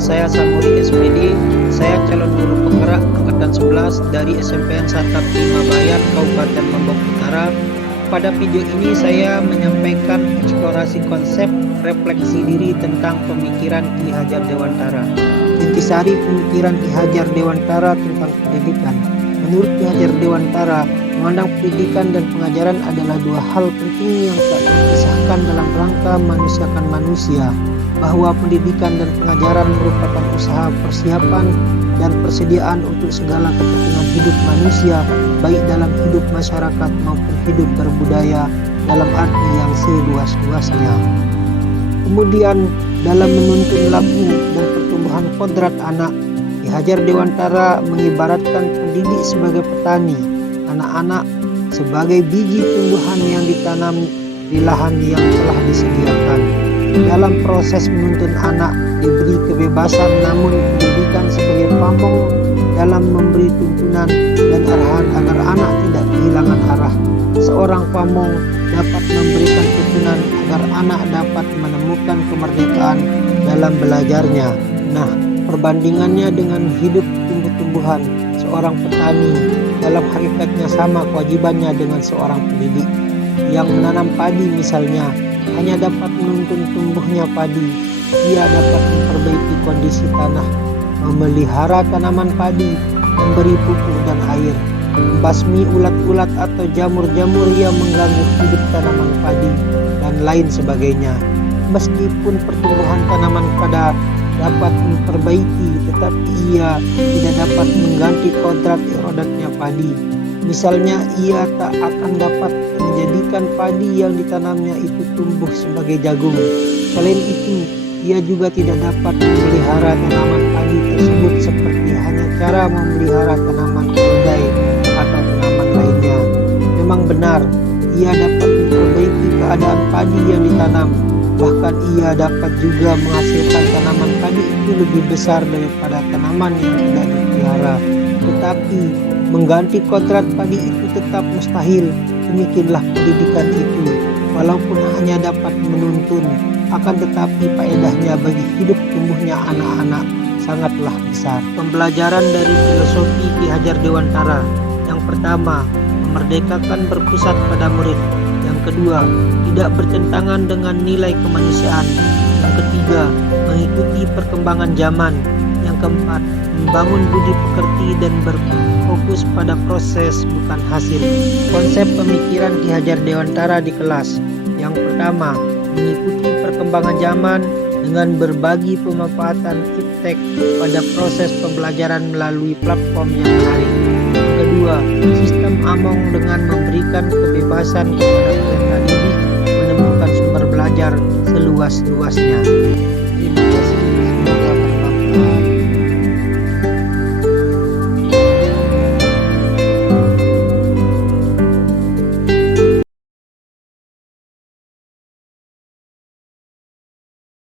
saya Samuri SPD. Saya calon guru penggerak angkatan 11 dari SMPN Satap 5 Bayan, Kabupaten Lombok Utara. Pada video ini saya menyampaikan eksplorasi konsep refleksi diri tentang pemikiran Ki Hajar Dewantara. Intisari pemikiran Ki Hajar Dewantara tentang pendidikan. Menurut Ki Hajar Dewantara, memandang pendidikan dan pengajaran adalah dua hal penting yang tak terpisahkan dalam rangka manusiakan manusia, bahwa pendidikan dan pengajaran merupakan usaha persiapan dan persediaan untuk segala kepentingan hidup manusia, baik dalam hidup masyarakat maupun hidup berbudaya dalam arti yang seluas-luasnya. Kemudian dalam menuntun laku dan pertumbuhan kodrat anak, Ki Hajar Dewantara mengibaratkan pendidik sebagai petani, anak-anak sebagai biji tumbuhan yang ditanam di lahan yang telah disediakan. Dalam proses menuntun anak diberi kebebasan, namun pendidikan sebagai pamong dalam memberi tuntunan dan arahan agar anak tidak kehilangan arah. Seorang pamong dapat memberikan tuntunan agar anak dapat menemukan kemerdekaan dalam belajarnya. Nah, perbandingannya dengan hidup tumbuh-tumbuhan, seorang petani dalam hakikatnya sama kewajibannya dengan seorang pendidik. Yang menanam padi misalnya hanya dapat menuntun tumbuhnya padi. Ia dapat memperbaiki kondisi tanah, memelihara tanaman padi, memberi pupuk dan air, membasmi ulat-ulat atau jamur-jamur yang mengganggu hidup tanaman padi, dan lain sebagainya. Meskipun pertumbuhan tanaman pada dapat memperbaiki, tetapi ia tidak dapat mengganti kodrat erodatnya padi. Misalnya, ia tak akan dapat menjadikan padi yang ditanamnya itu tumbuh sebagai jagung. Selain itu, ia juga tidak dapat memelihara tanaman padi tersebut seperti hanya cara memelihara tanaman kedelai atau tanaman lainnya. Memang benar, ia dapat memperbaiki keadaan padi yang ditanam. Bahkan ia dapat juga menghasilkan tanaman padi itu lebih besar daripada tanaman yang tidak dipelihara. Tetapi mengganti kodrat padi itu tetap mustahil. Demikianlah pendidikan itu, walaupun hanya dapat menuntun, akan tetapi faedahnya bagi hidup tumbuhnya anak-anak sangatlah besar. Pembelajaran dari filosofi Ki Hajar Dewantara. Yang pertama, memerdekakan berpusat pada murid. Yang kedua, tidak bertentangan dengan nilai kemanusiaan. Yang ketiga, mengikuti perkembangan zaman. Yang keempat, membangun budi pekerti dan berfokus pada proses bukan hasil. Konsep pemikiran Ki Hajar Dewantara di kelas. Yang pertama, mengikuti perkembangan zaman dengan berbagi pemanfaatan iptek pada proses pembelajaran melalui platform yang menarik. Yang kedua, sistem Among dengan memberikan kebebasan kepada peserta didik menemukan sumber belajar seluas-luasnya.